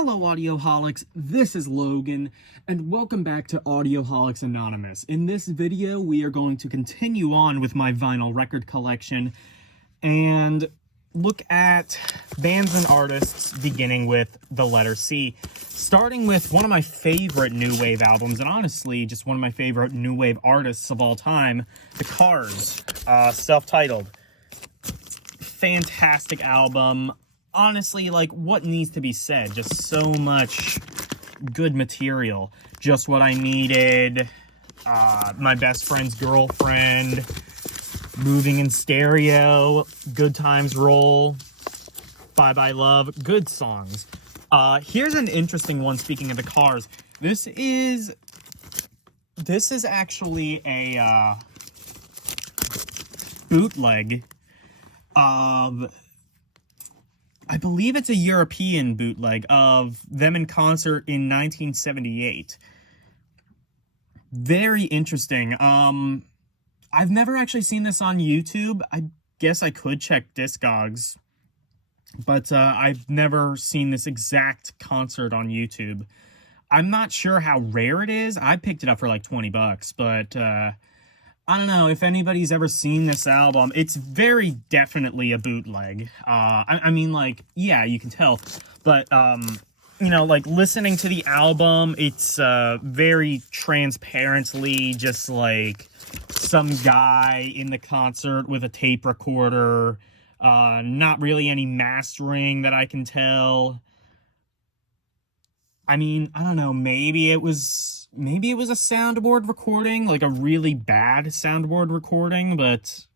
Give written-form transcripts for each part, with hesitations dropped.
Hello Audioholics, this is Logan, and welcome back to Audioholics Anonymous. In this video, we are going to continue on with my vinyl record collection and look at bands and artists beginning with the letter C. Starting with one of my favorite new wave albums, and honestly, just one of my favorite new wave artists of all time, The Cars, self-titled. Fantastic album. Honestly, like, what needs to be said? Just so much good material. Just what I needed. My best friend's girlfriend. Moving in stereo. Good times roll. Bye Bye Love. Good songs. Here's an interesting one, speaking of The Cars. This is actually a bootleg of, I believe it's a European bootleg of them in concert in 1978. Very interesting. I've never actually seen this on YouTube. I guess I could check Discogs, but I've never seen this exact concert on YouTube. I'm not sure how rare it is. I picked it up for like 20 bucks, but I don't know if anybody's ever seen this album. It's very definitely a bootleg. I mean, like, yeah, you can tell. But, you know, like, listening to the album, it's very transparently just, like, some guy in the concert with a tape recorder. Not really any mastering that I can tell. I mean, I don't know, maybe it was a soundboard recording, like a really bad soundboard recording, but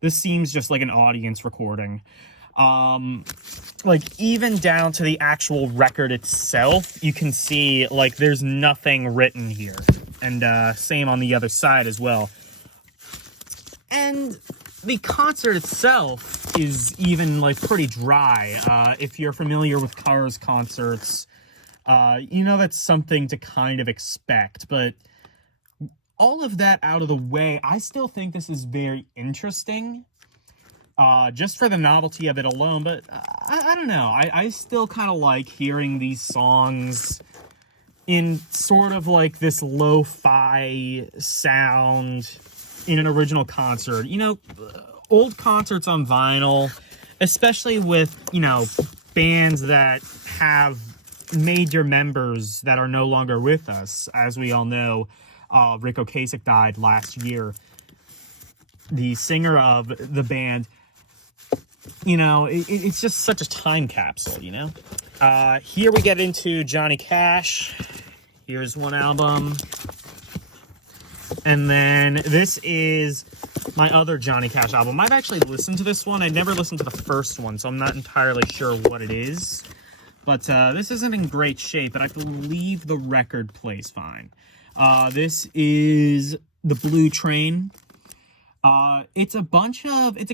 this seems just like an audience recording. Like, even down to the actual record itself, you can see, like, there's nothing written here. And same on the other side as well. And the concert itself is even, like, pretty dry. If you're familiar with Cars concerts, you know that's something to kind of expect, but all of that out of the way, I still think this is very interesting, just for the novelty of it alone, but I don't know, I still kind of like hearing these songs in sort of like this lo-fi sound in an original concert. You know, old concerts on vinyl, especially with, you know, bands that have major members that are no longer with us. As we all know, Rick Ocasek died last year, the singer of the band. You know, it's just such a time capsule, you know. Here we get into Johnny Cash. Here's one album, and then this is my other Johnny Cash album. I've actually listened to this one. I never listened to the first one, so I'm not entirely sure what it is. But this isn't in great shape, but I believe the record plays fine. This is The Blue Train. It's a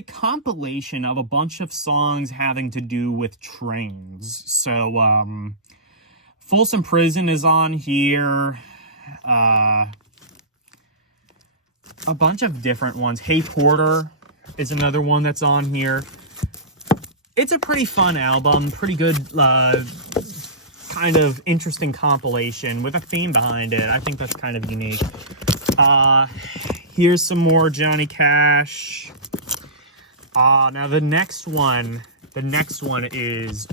compilation of a bunch of songs having to do with trains. So, Folsom Prison is on here. A bunch of different ones. Hey Porter is another one that's on here. It's a pretty fun album, pretty good, kind of interesting compilation with a theme behind it. I think that's kind of unique. Here's some more Johnny Cash. Now the next one is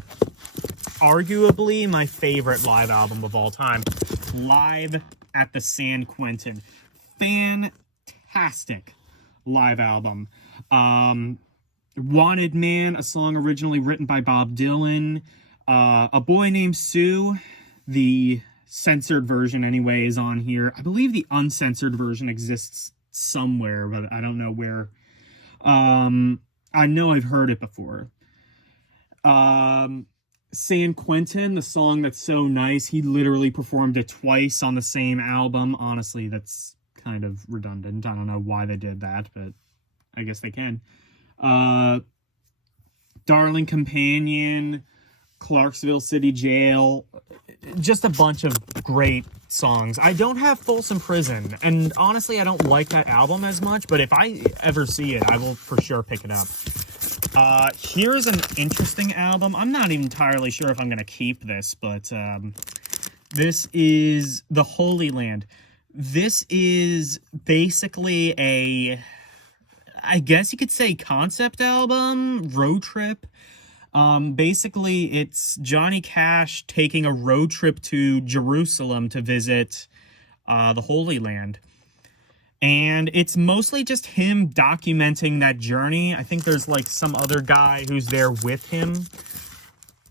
arguably my favorite live album of all time. Live at the San Quentin. Fantastic live album. Wanted Man, a song originally written by Bob Dylan. A Boy Named Sue, the censored version anyway, is on here. I believe the uncensored version exists somewhere, but I don't know where. I know I've heard it before. San Quentin, the song that's so nice, he literally performed it twice on the same album. Honestly, that's kind of redundant. I don't know why they did that, but I guess they can. Darling Companion, Clarksville City Jail, just a bunch of great songs. I don't have Folsom Prison, and honestly, I don't like that album as much, but if I ever see it, I will for sure pick it up. Here's an interesting album. I'm not even entirely sure if I'm going to keep this, but this is The Holy Land. This is basically I guess you could say concept album, road trip. Basically, it's Johnny Cash taking a road trip to Jerusalem to visit the Holy Land. And it's mostly just him documenting that journey. I think there's like some other guy who's there with him.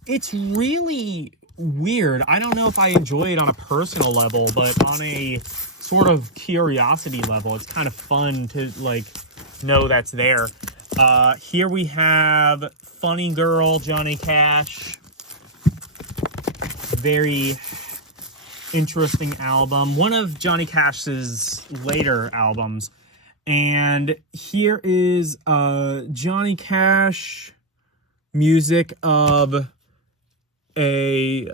It's really weird. I don't know if I enjoy it on a personal level, but on a sort of curiosity level, it's kind of fun to like know that's there. Here we have Funny Girl, Johnny Cash. Very interesting album. One of Johnny Cash's later albums. And here is Johnny Cash music of a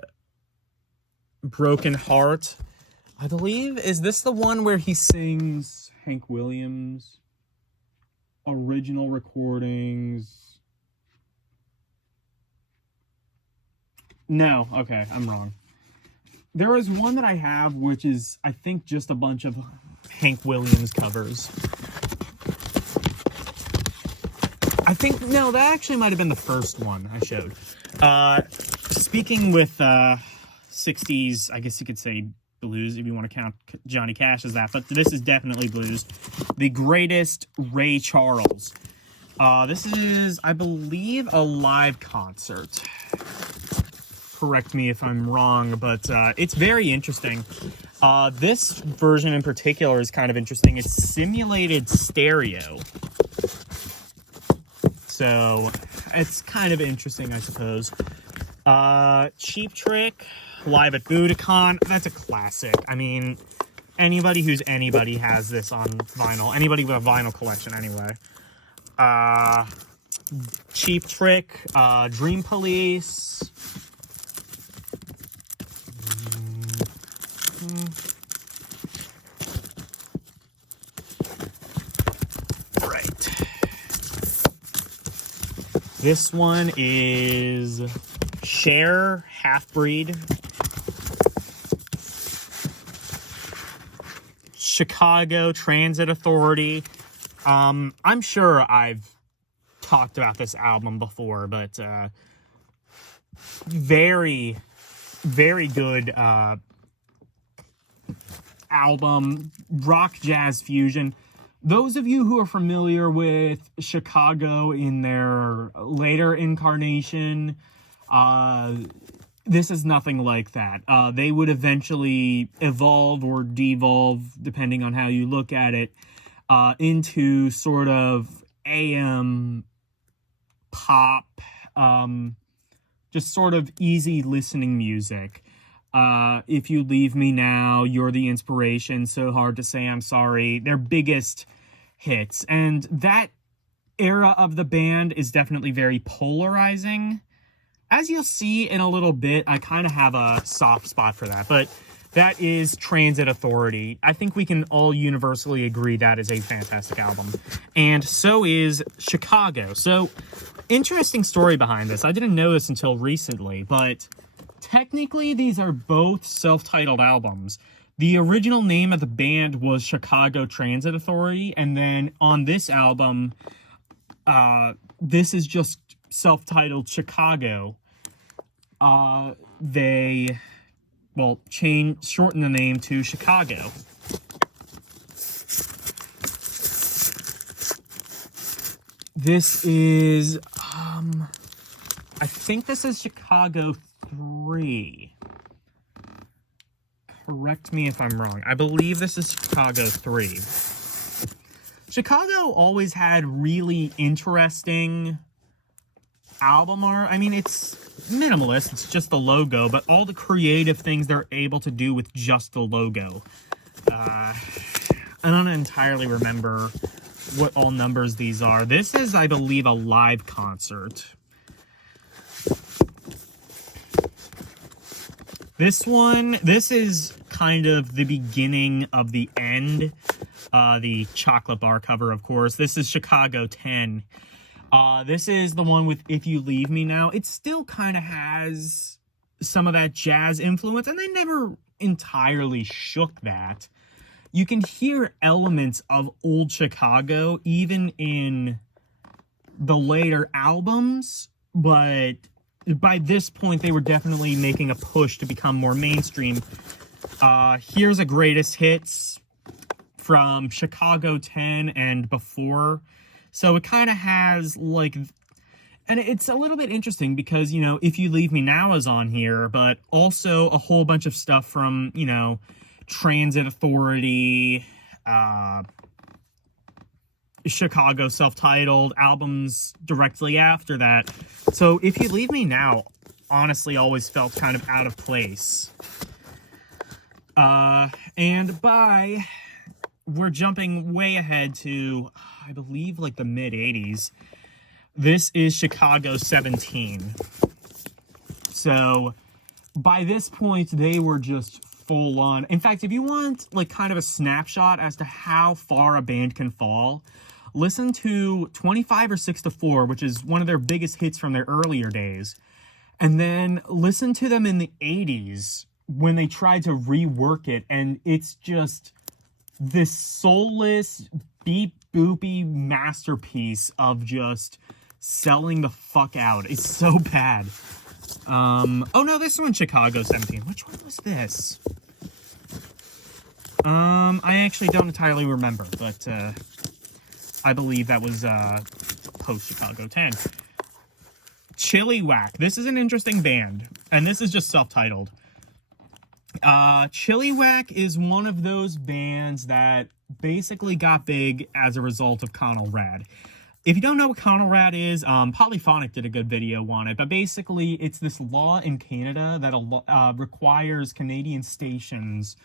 broken heart. I believe, is this the one where he sings Hank Williams? Original recordings. No, okay, I'm wrong. There is one that I have, which is, I think, just a bunch of Hank Williams covers. I think, no, that actually might have been the first one I showed. Speaking with 60s, I guess you could say blues, if you want to count Johnny Cash as that, but this is definitely blues. The Greatest Ray Charles. This is, I believe, a live concert. Correct me if I'm wrong, but it's very interesting. This version in particular is kind of interesting. It's simulated stereo. So it's kind of interesting, I suppose. Cheap Trick, Live at Budokan. That's a classic. I mean, anybody who's anybody has this on vinyl. Anybody with a vinyl collection, anyway. Cheap Trick, Dream Police. Right. This one is Cher, Half-Breed. Chicago Transit Authority. I'm sure I've talked about this album before, but very, very good album, rock jazz fusion. Those of you who are familiar with Chicago in their later incarnation, this is nothing like that. They would eventually evolve or devolve, depending on how you look at it, into sort of AM pop, just sort of easy listening music. If You Leave Me Now, You're the Inspiration, So Hard to Say I'm Sorry, their biggest hits. And that era of the band is definitely very polarizing. As you'll see in a little bit, I kind of have a soft spot for that, but that is Transit Authority. I think we can all universally agree that is a fantastic album. And so is Chicago. So, interesting story behind this. I didn't know this until recently, but technically these are both self-titled albums. The original name of the band was Chicago Transit Authority, and then on this album, this is just self-titled Chicago. They, well, shorten the name to Chicago. This is, I think this is Chicago 3. Correct me if I'm wrong. I believe this is Chicago 3. Chicago always had really interesting album art. I mean, it's minimalist. It's just the logo, but all the creative things they're able to do with just the logo. I don't entirely remember what all numbers these are. This is, I believe, a live concert. This is kind of the beginning of the end. The chocolate bar cover, of course. This is Chicago 10. This is the one with If You Leave Me Now. It still kind of has some of that jazz influence, and they never entirely shook that. You can hear elements of old Chicago even in the later albums, but by this point they were definitely making a push to become more mainstream. Here's a greatest hits from Chicago 10 and before. So it kind of has, like, and it's a little bit interesting because, you know, If You Leave Me Now is on here, but also a whole bunch of stuff from, you know, Transit Authority, Chicago self-titled albums directly after that. So If You Leave Me Now honestly always felt kind of out of place. And we're jumping way ahead to, I believe, like the mid-80s. This is Chicago 17. So by this point, they were just full on. In fact, if you want like kind of a snapshot as to how far a band can fall, listen to 25 or 6 to 4, which is one of their biggest hits from their earlier days. And then listen to them in the 80s when they tried to rework it, and it's just this soulless, beep-boopy masterpiece of just selling the fuck out. It's so bad. Oh no, this one, Chicago 17. Which one was this? I actually don't entirely remember, but I believe that was post-Chicago 10. Chilliwack. This is an interesting band, and this is just self-titled. Chilliwack is one of those bands that basically got big as a result of Connell Rad. If you don't know what Connell Rad is, Polyphonic did a good video on it, but basically it's this law in Canada that requires Canadian stations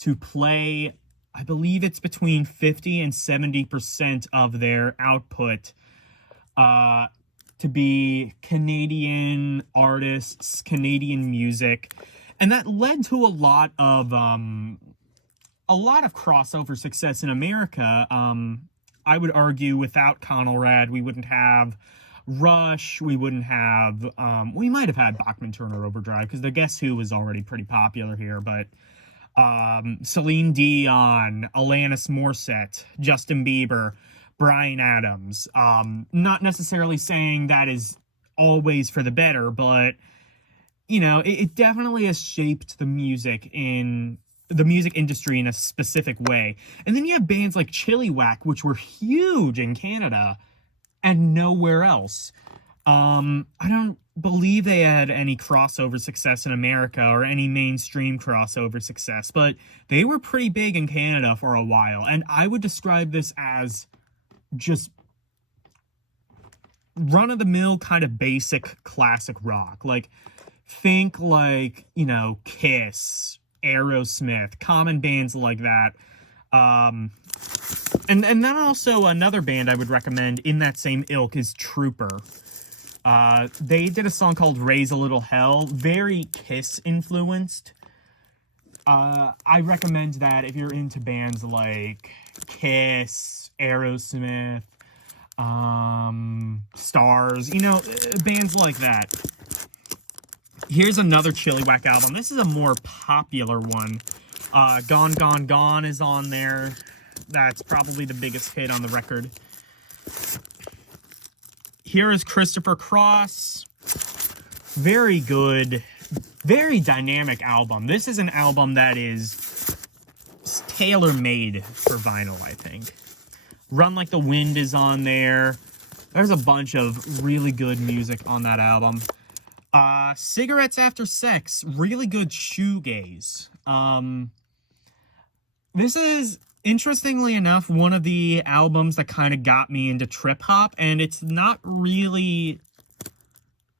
to play, I believe it's between 50 and 70% of their output to be Canadian artists, Canadian music. And that led to a lot of crossover success in America. I would argue without Connell Rad, we wouldn't have Rush, we wouldn't have, we might have had Bachman Turner Overdrive, because the Guess Who was already pretty popular here, but Celine Dion, Alanis Morissette, Justin Bieber, Bryan Adams. Not necessarily saying that is always for the better, but you know, it definitely has shaped the music industry in a specific way. And then you have bands like Chilliwack, which were huge in Canada and nowhere else. I don't believe they had any crossover success in America or any mainstream crossover success, but they were pretty big in Canada for a while. And I would describe this as just run-of-the-mill kind of basic classic rock. Like, think like, you know, Kiss, Aerosmith, common bands like that. And then also another band I would recommend in that same ilk is Trooper. They did a song called Raise a Little Hell, very Kiss influenced. I recommend that if you're into bands like Kiss, Aerosmith, Stars, you know, bands like that. Here's another Chilliwack album. This is a more popular one. Gone, Gone, Gone is on there. That's probably the biggest hit on the record. Here is Christopher Cross. Very good, very dynamic album. This is an album that is tailor-made for vinyl, I think. Run Like the Wind is on there. There's a bunch of really good music on that album. Cigarettes After Sex, really good shoegaze. This is, interestingly enough, one of the albums that kind of got me into trip-hop, and it's not really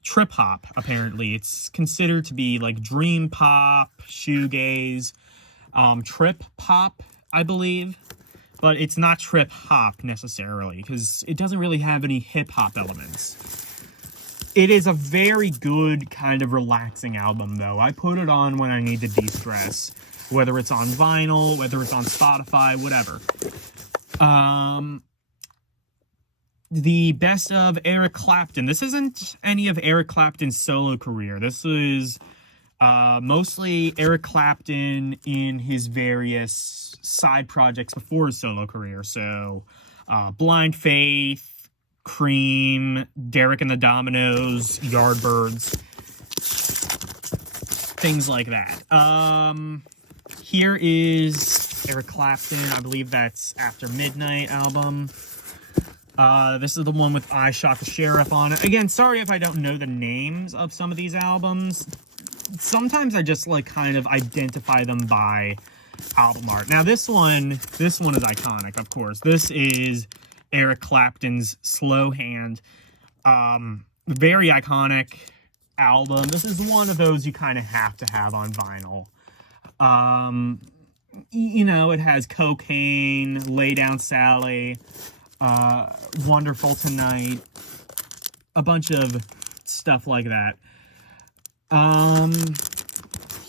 trip-hop, apparently. It's considered to be, like, dream pop, shoegaze, trip-pop, I believe. But it's not trip-hop, necessarily, because it doesn't really have any hip-hop elements. It is a very good, kind of relaxing album, though. I put it on when I need to de-stress, whether it's on vinyl, whether it's on Spotify, whatever. the best of Eric Clapton. This isn't any of Eric Clapton's solo career. This is mostly Eric Clapton in his various side projects before his solo career. So, Blind Faith, Cream, Derek and the Dominoes, Yardbirds, things like that. Here is Eric Clapton. I believe that's After Midnight album. This is the one with I Shot the Sheriff on it. Again, sorry if I don't know the names of some of these albums. Sometimes I just like kind of identify them by album art. Now this one is iconic, of course. This is Eric Clapton's Slow Hand. Very iconic album. This is one of those you kind of have to have on vinyl. You know, it has Cocaine, Lay Down Sally, Wonderful Tonight, a bunch of stuff like that.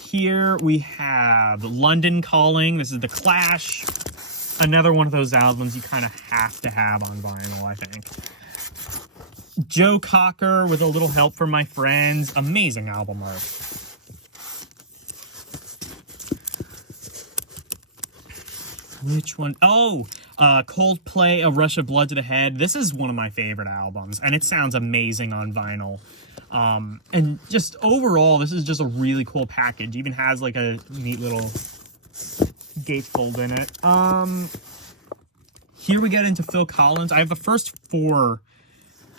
Here we have London Calling. This is The Clash. Another one of those albums you kind of have to have on vinyl, I think. Joe Cocker, With a Little Help from My Friends. Amazing album art. Which one? Oh, Coldplay, A Rush of Blood to the Head. This is one of my favorite albums, and it sounds amazing on vinyl. And just overall, this is just a really cool package. Even has like a neat little gatefold in it. Here we get into Phil Collins. I have the first 4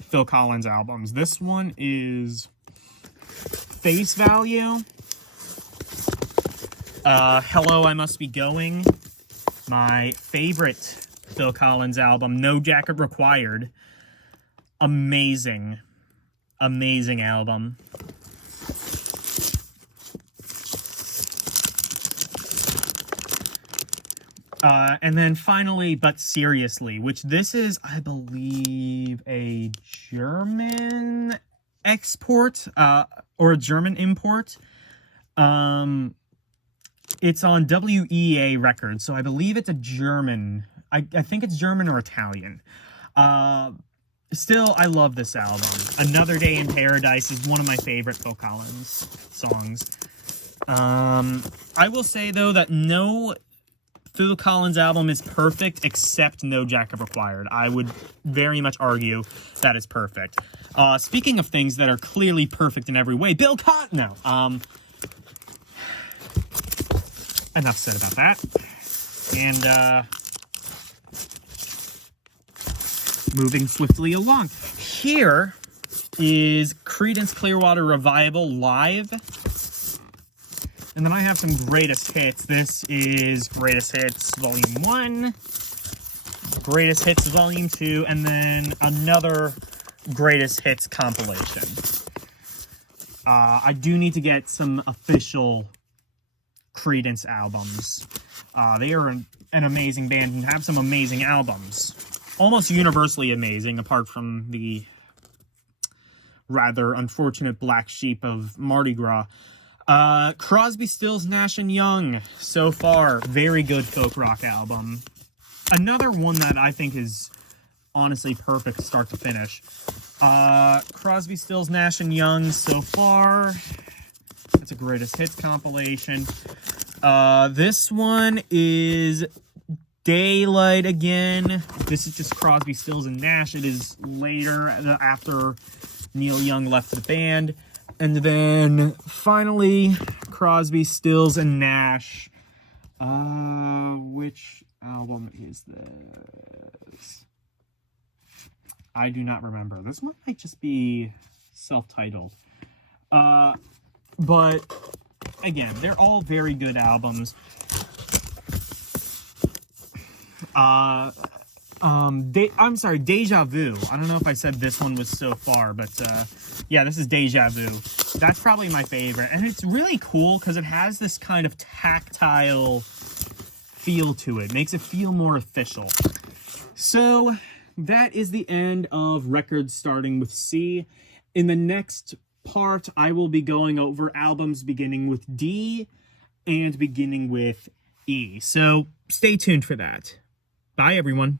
Phil Collins albums. This one is Face Value. Hello, I Must Be Going. My favorite Phil Collins album, No Jacket Required. Amazing album. And then finally, But Seriously, which this is, I believe, a German export, or a German import. It's on WEA Records, so I believe it's a German. I think it's German or Italian. Still, I love this album. Another Day in Paradise is one of my favorite Phil Collins songs. I will say, though, that no Phil Collins album is perfect except No Jacket Required. I would very much argue that it's perfect. Speaking of things that are clearly perfect in every way, Bill Cotton. No. Enough said about that. And, moving swiftly along. Here is Creedence Clearwater Revival Live. And then I have some Greatest Hits. This is Greatest Hits Volume 1, Greatest Hits Volume 2, and then another Greatest Hits compilation. I do need to get some official Creedence albums. They are an amazing band and have some amazing albums. Almost universally amazing, apart from the rather unfortunate black sheep of Mardi Gras. Crosby, Stills, Nash & Young. So far, very good folk rock album. Another one that I think is honestly perfect start to finish. Crosby, Stills, Nash & Young so far. It's a Greatest Hits compilation. This one is Daylight again. This is just Crosby, Stills, and Nash. It is later, after Neil Young left the band. And then, finally, Crosby, Stills, and Nash. Which album is this? I do not remember. This one might just be self-titled. But, again, they're all very good albums. I'm sorry, Deja Vu. I don't know if I said this one was so far, but, yeah, this is Deja Vu. That's probably my favorite. And it's really cool because it has this kind of tactile feel to it. Makes it feel more official. So, that is the end of records starting with C. In the next part, I will be going over albums beginning with D and beginning with E. So, stay tuned for that. Bye, everyone.